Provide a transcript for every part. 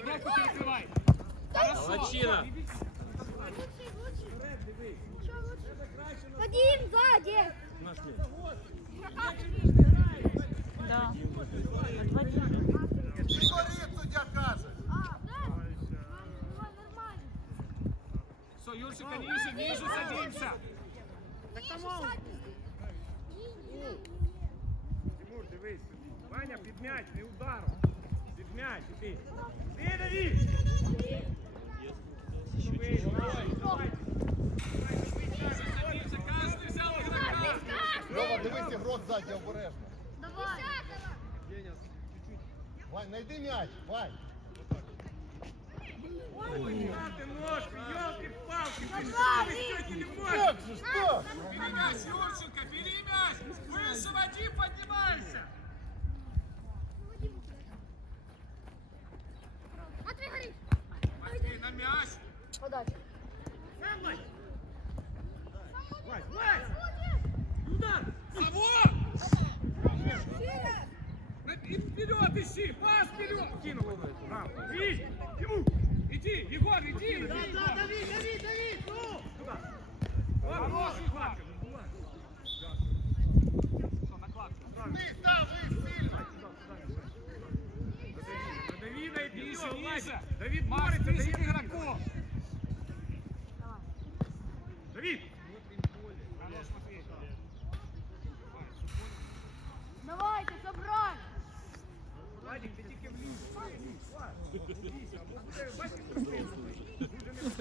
Бровку перекрывай. Хорошо. Молодчина. Вадим, сзади! Нашли. Да. Фаворит, суддя каже. А, да? Нормально. Все, Юрчика, ниже, ниже садимся. Тимур, дивись собі. Ваня, під м'яч, не ударом. Під м'яч, іди. Ти, Давід! Вийди, давай, давай. Садимся, каждый взял игрока. Льова, дивись, ігрок ззаді обережно. Давай. Вань, найди м'яч, Вань. Підняти ножку, йолки-палки, ти що, Давай. ти сьогодні не Що можеш? ж, що? Бери мяч, Юрченко, бери мяч. Выше, Вадим, поднимайся. Вперед ищи, пас вперед. Кинул его. Вись! Тимур! Иди, Егор, иди. Да, да, Давид, Давид, Давид, ну! Туда! Хороший хват. Вниз, там, вниз, сильно. До Давида и Ниже, Давид, борется, Давид игроков.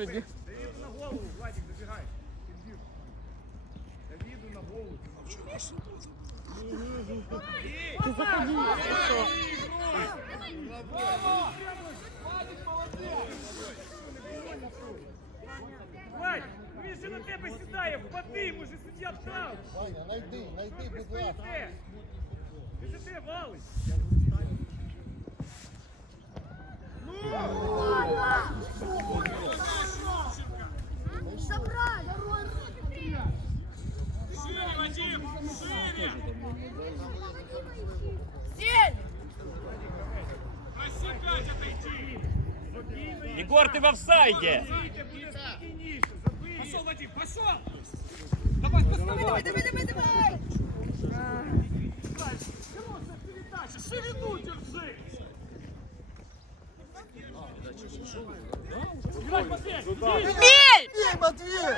Не Давіду на голову, Владик, забігай. Давіду на голову. Ей! Владь, ну він же на тебе сідає, впади, йому же суддя дав. Ваня, найди, найди, будь ласка. стоїте. Же те валить. Егор, ты в офсайде. Пошел, Вадим, пошел. Давай. Давай, давай, давай, давай. Ширину держи. Играй, Матвей, иди. Бей! Ей, Матвей!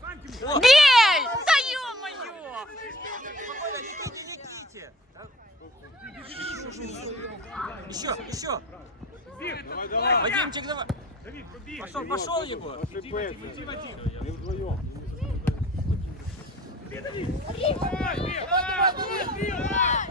Сам Тимур. Бей! Да ё-моё! Еще, еще. Збір. Вадимчик, давай. Давид, побіг. Пошел, пошел, Егор. Иди, Вадим, иди, Вадим. Іди, Давид. Давай, Збір. Давай, давай,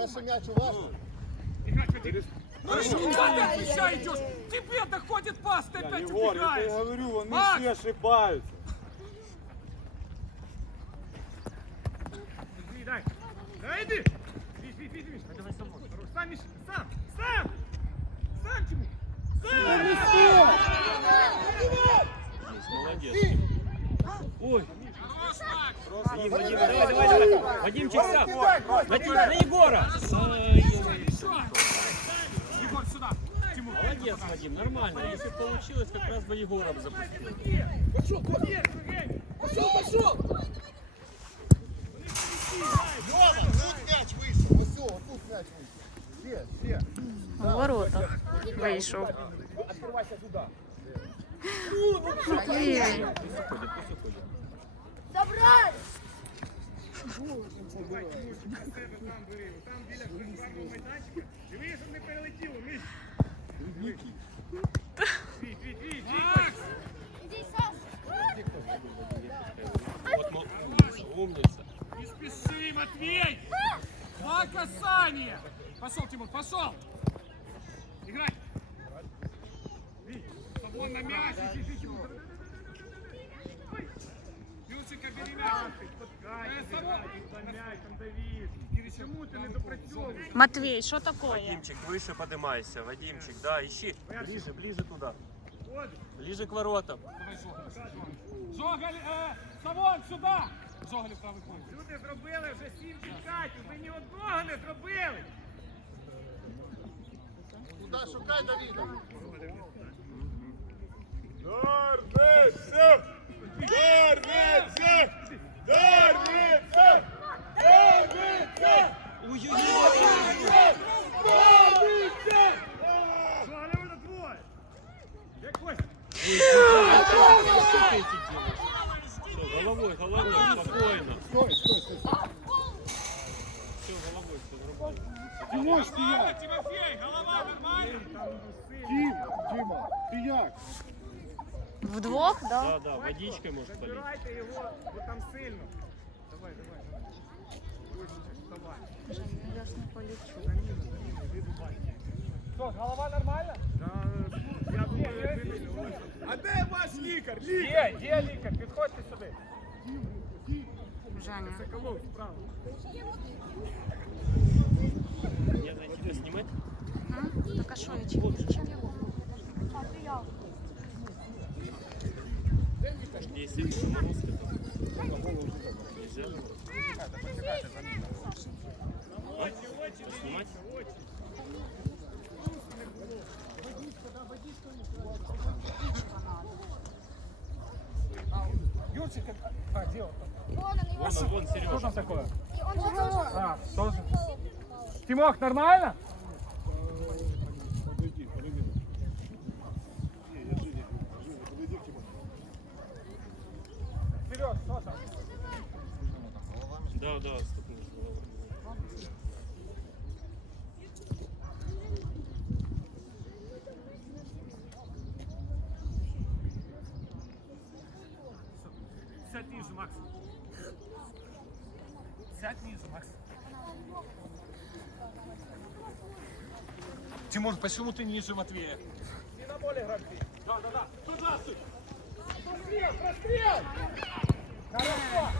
перший, перший м'яч у вас. Играть, Вадим. Ну и куда ты от мяча идешь? Тебе доходит пас, ты Я опять Егор, я тебе убегаешь. говорю, вони Макс! всі ошибаються. Іди, дай. Дай, іди. Вісь, вісь, вісь, вісь. Давай сам. Сам, Міш, сам, сам. Сам, Тимур. Сам. Молодец. Ой, Хорош, Макс. Вадим, Вадим, давай, давай, давай. Вадимчик сам. Вадим, на Егора. Егор, сюда. Тимур. Молодец, Вадим, нормально. Если бы получилось, как раз бы Егора бы запустил. Пошел, Сергій. Пошел, пошел. Льова, тут м'яч вийшов. Ось, о, тут м'яч вийшов. Ще, ще. У воротах вийшов. Открывайся туда. Ей. Собрали. Давай, Тимурчик, на себе там бери. Там біля штрафного майданчика. Диви, щоб не перелетіло, Міш. Світ, світ, світ, світ. Макс. Иди, Сас. Вот, мол- умница. Не спеши, Матвей. Два касания. Пошел, Тимур, пошел. Играй. Свободно мяч. Иди, иди, Тимур. там Давид. Через чому ти не допрацьовуєш? Матвей, що таке? Вадимчик, выше поднимайся. Вадимчик, да, ищи. Ближе, ближе туда. От, Ближе к воротам. Жогаль, е, Савон, сюди! Жогаль правий фланг. люди зробили вже сім чекатів, ви ні одного не зробили. Куди шукай Давіда? Дорвися! Дорвися! Дорвися! Дорвися! Жогаля, ви на двоє. Як Костя? Все, головой, головой, спокойно. Стой, стой, стой. Все, головой, все нормально. Ти можеш ти як? Тимофей, голова нормальна? Дім, Діма, ти як? Вдвох, да? Да, да, водичкой может полить. Забирайте його, бо там сильно. Давай, давай, давай. Костя, вставай. Я ж не полечу. Що, голова нормальна? Да, я думаю, ви А де ваш лікар? Лікар! Є, є лікар, підходьте сюди. Женя. Соколов, справа. Я на тебя снимать? М? Так а що я чим? Чим я можу? Если заморозка, то нельзя. А? Что, снимать? Юрчик, а, где он? Вон он, его. Вон он, вон, Что Сережа. там такое? И он же А, тоже. Тимох, нормально? Подойди, подойди. Ні, я Женя, Женя, подойди к Тимофею. Сереж, что там? Да, да, стукнул с головой. Сядь ниже, Макс. Сядь ниже, Макс. Тимур, почему ты ниже Матвея? І на полі гравці. Да, да, да. Туда, сюда. Простріл, простріл! Хорошо.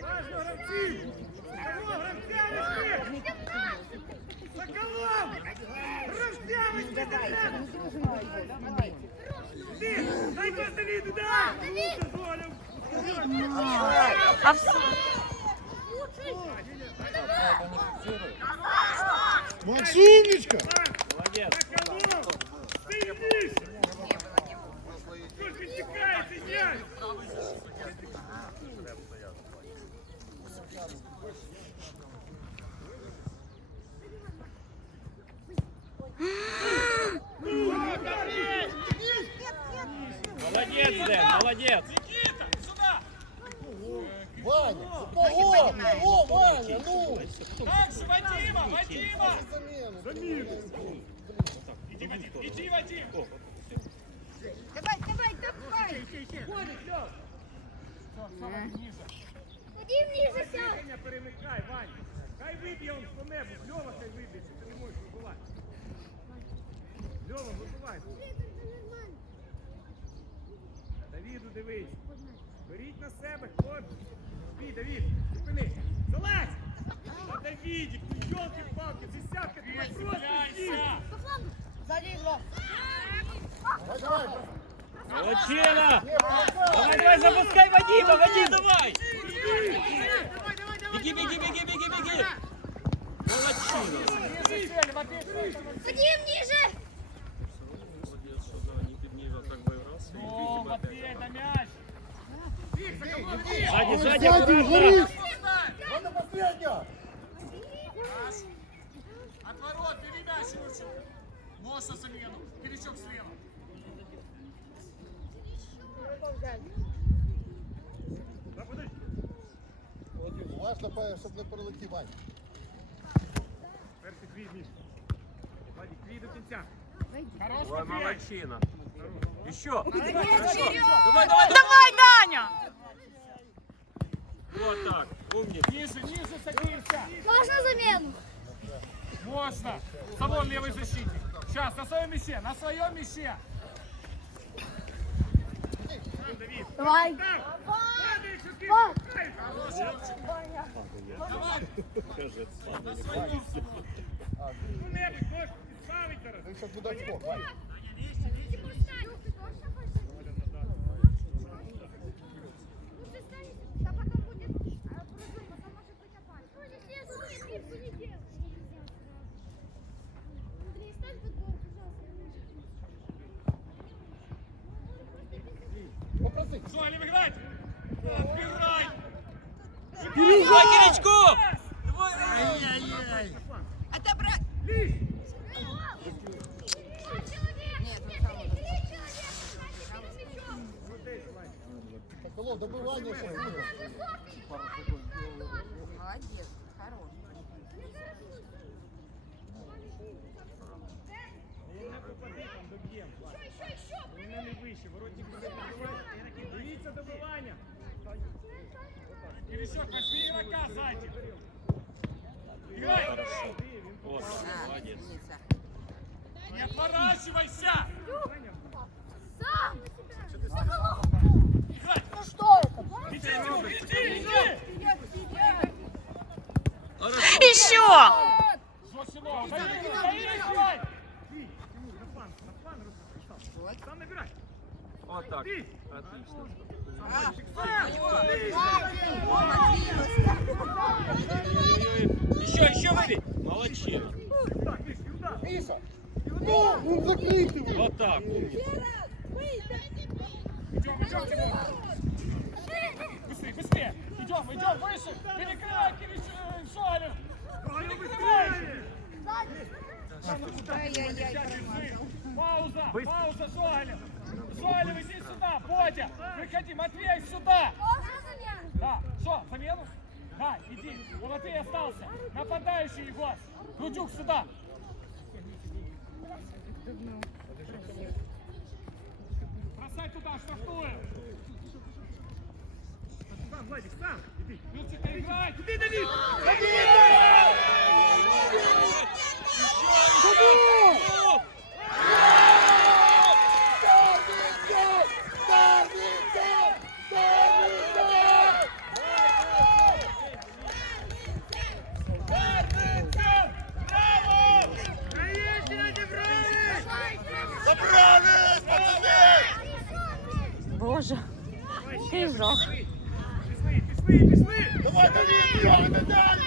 Важно гравців! Кого гравцями ти? Соколов! Гравцями ти Ти, дай просто віду, да! Дозволив! А все. Максимечка! Молодец. дивись. Беріть на себе, хлопці. Бій, Давід, зупини. Залазь! А Давідік, ну йолки-палки, десятка, ти просто стій. Залезло. Давай, давай. Молодчина. Давай, давай, запускай Вадима, Вадим, давай. Беги, беги, беги, беги, беги. Молодчина. Вадим, ниже. Сзади, сзади, Сзади, аккуратно. горит! Надо последняя! Отворот, передач, Юрчик. Нос на замену. Перечок слева. Важно, щоб не перелетів, Вань. Перший твій між. Вадік, твій до кінця. Хорош, Ой, Матвей. молодчина. Еще. Давай, Давай, давай, давай. Давай, Даня! Вот так. Умник. Ниже, ниже садимся. Можно замену? Можно. Савон левый защитник. Сейчас, на своем мяче, на своем мяче. Давид. Давай. Так, падаєш, що ти Давай. Давай, Киричков! Соколов, добивання ще буде. Молодец, хорош. Не попади там, доб'єм. Вони не вище, воротник буде підбивати. Дивіться добивання. Киричок, возьми игрока сзади! Играй! Вот, А, молодец. Не отворачивайся! Играй! Ну что это? Иди, иди, иди! Еще! Играй! Вот. Там набирай. Вот так. Бій. Отлично. А, Еще, еще выбей. Молодчик. Так, Міш, і удар. Міша! Ну, він закритий. ви. Вот так, умница. Идем, идем, Тимур! Быстрее, быстрее! Идем, идем, выше! Перекрывай, Кирич, э, Жуалев! Перекрывай! Ай-яй-яй, промазал. Пауза, пауза, Жуалев! Жуалев, иди сюда, Бодя! Выходи, Матвей, сюда! Да, что, замену? Да, иди, у Матвея остался. Нападающий, Егор! Грудюк, сюда! Бросай туда, штрафную! Сам, Владик, сам. Іди. Ключик, играй! Іди, Давид! Забрали, який жах. Пішли, пішли, пішли! Давай, Давид, його, медаль,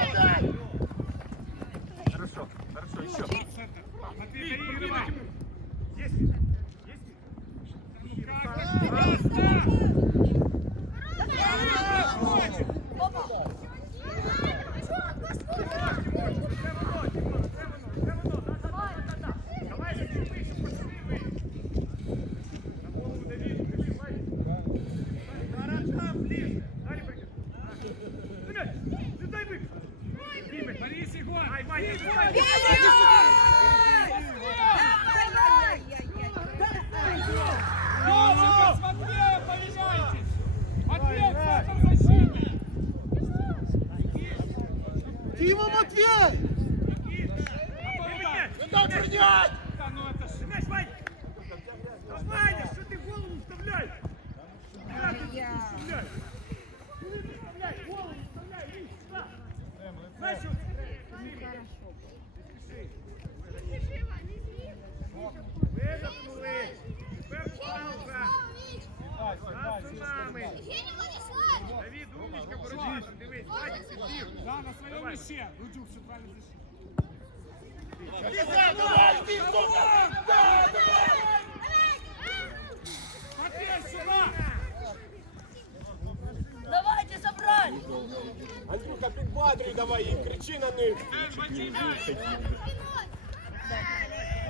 Давай їх, кричи на них.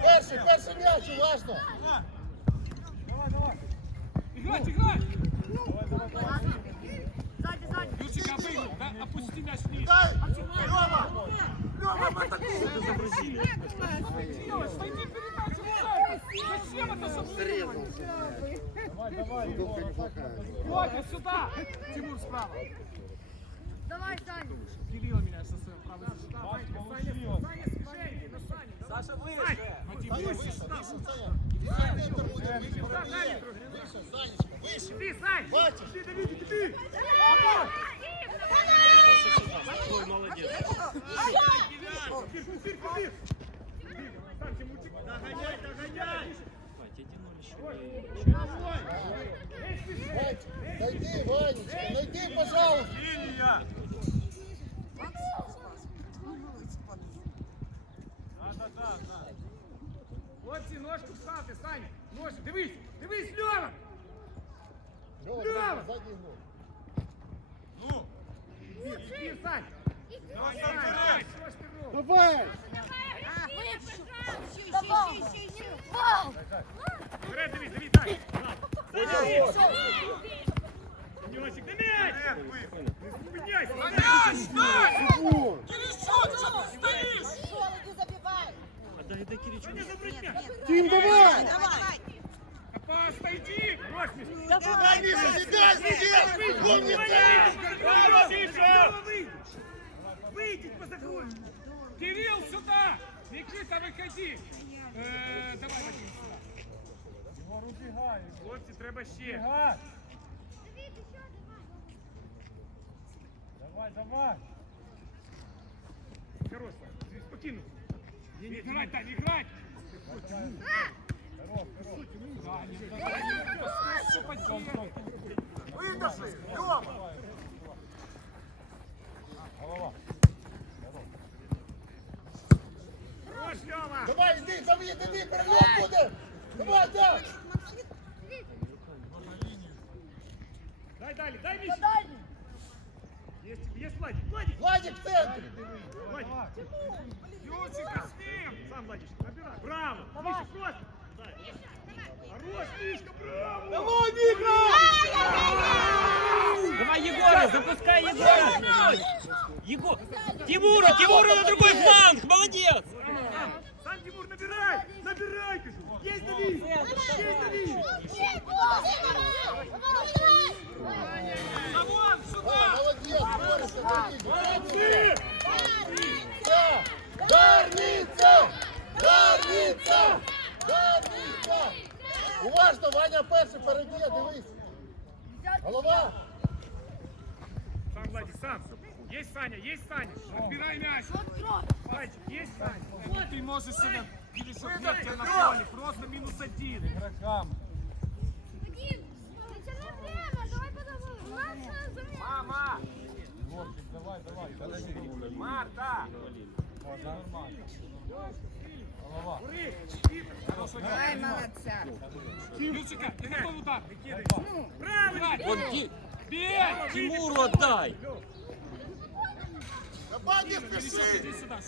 Перший, перший м'яч, уважно! Играть, играть! Сзади, сзади! Ключик, обыгрывай, да? Опусти мяч вниз. Дай! Льова! Льова, ми так Делай, войди в передачу! Зачем это, чтобы Водя, сюда! Тимур справа. Давид, ти! Ой, молодец. Кир, кир, кир! Сам, Тимурчик! Догоняй, догоняй! Хватит, иди, ну, еще и- Вань, Найди, Ванечка, найди, пожалуйста. Линия! Хлопці, ножку вставте, Саня! Ножку, дивись! Дивись, Льова! Лёва, Лёва! задний ног. Ну, Іди, Сань! давай, Сань, давай, робиш? Давай! Вперед, дивись, дивись, Сань! Саня, Носик, на м'яч! Вперед, виход. Зупиняйся! Фу. Отдай, дай м'яч! Тим, давай! Давай. Опасно, иди! Росмиш! Сюда, Миша, сюда, сюда! Умница! Выйдите по закрою! Кирилл, сюда! Никита, выходи! Э, давай, Вадим, сюда. Хлопці, треба ще. Давай, давай. Хорош, спокійно. Не, играть, да, не играть! Вытащи, Лёва! Хорош, Лёва! Давай, иди, Давид, иди, пролет будет! Давай, да! Дай, дали, дай мячик! Есть, есть Владик, Владик! Владик в центре! Владик! Юрчика, с ним! Сам Владик, набирай! Браво! Миша, просто! Хорош, Мишка, браво! Давай, Миха! Давай, Егора, запускай Егора. Егор. Тимура, Тимура на другой фланг. Молодец. Сам, Тимур, набирай! Набирай! Есть Давид! Есть Давид! Самон, А, молодец! Молодцы! Да! Гарниця! Гарниця! Гарниця! Уважно, Ваня перший переді, дивись! Голова! Сам! Есть Саня, есть Саня! Отбирай мяч! Владик, есть Саня! Ты можешь себя Выдай, тебя на поле, просто минус один. Игрокам. Мама! Вовчик, давай, давай, подожди. Марта! Вот, да, нормально. Голова. Давай, молодца. Юрчика, ты готов удар? Правильно! Тимуру отдай. Перешел, спеши! иди сюда,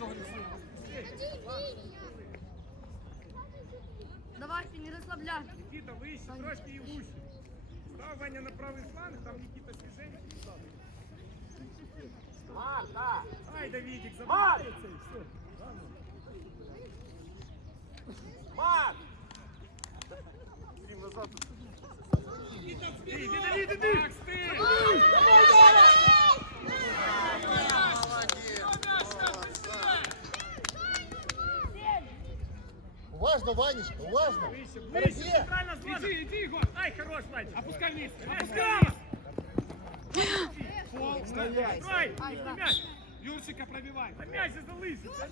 Давайте, не расслабляй. Никита, выше, трошки и выше. Став Ваня на правый фланг, там Никита свеженький. Марта! Ай, Давидик, все. Март! Иди, иди, Уважно, Ванечка, уважно! Выше, выше, центрально зона. Иди, иди, Егор! Ай, хорош, Владик. Опускай вниз! Опускай! Стой! Не мяч! Юрчика пробивай! Да мяч же залысится!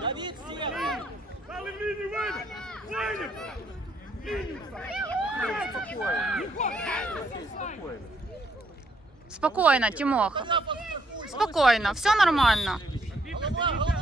Давид, стену. Дали в линию, Ваня! Ваня! Линию Спокойно, Тимох. Спокойно, все нормально. Голова, головой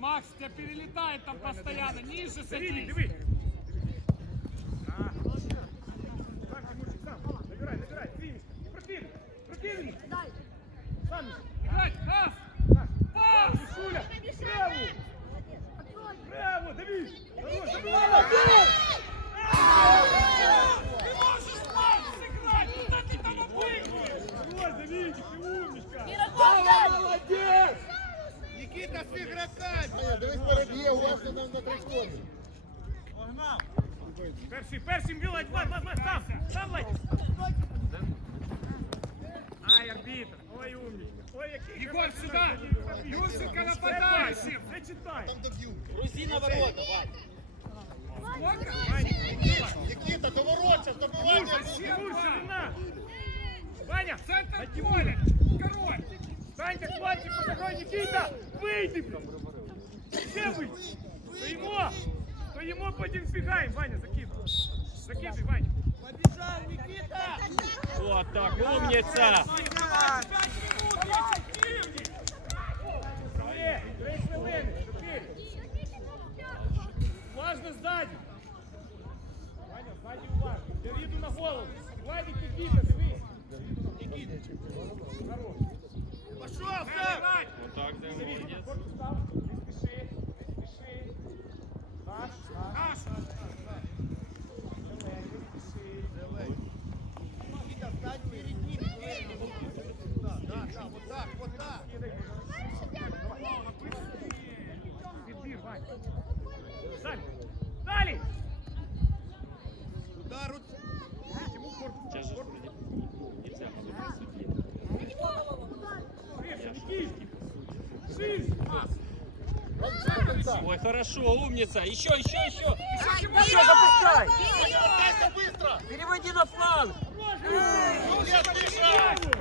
Макс, тебя перелетает там постоянно. Ниже садись. Саня, центр поля! Король! Санька, хватит, позакрой Никита! Выйди! Все выйди! Стоимо! Стоимо, потім збігаємо, Ваня, закидуй! Закидуй, Ваня! Побежал, Никита! Вот так, умница! Важно сзади! Ваня, сзади уважно! Деріду на голову! Владик, Никита, вот так, да, молодец. хорошо, умница. Еще, еще, еще. Еще запускай. Переводи на фланг. Молодец, Миша.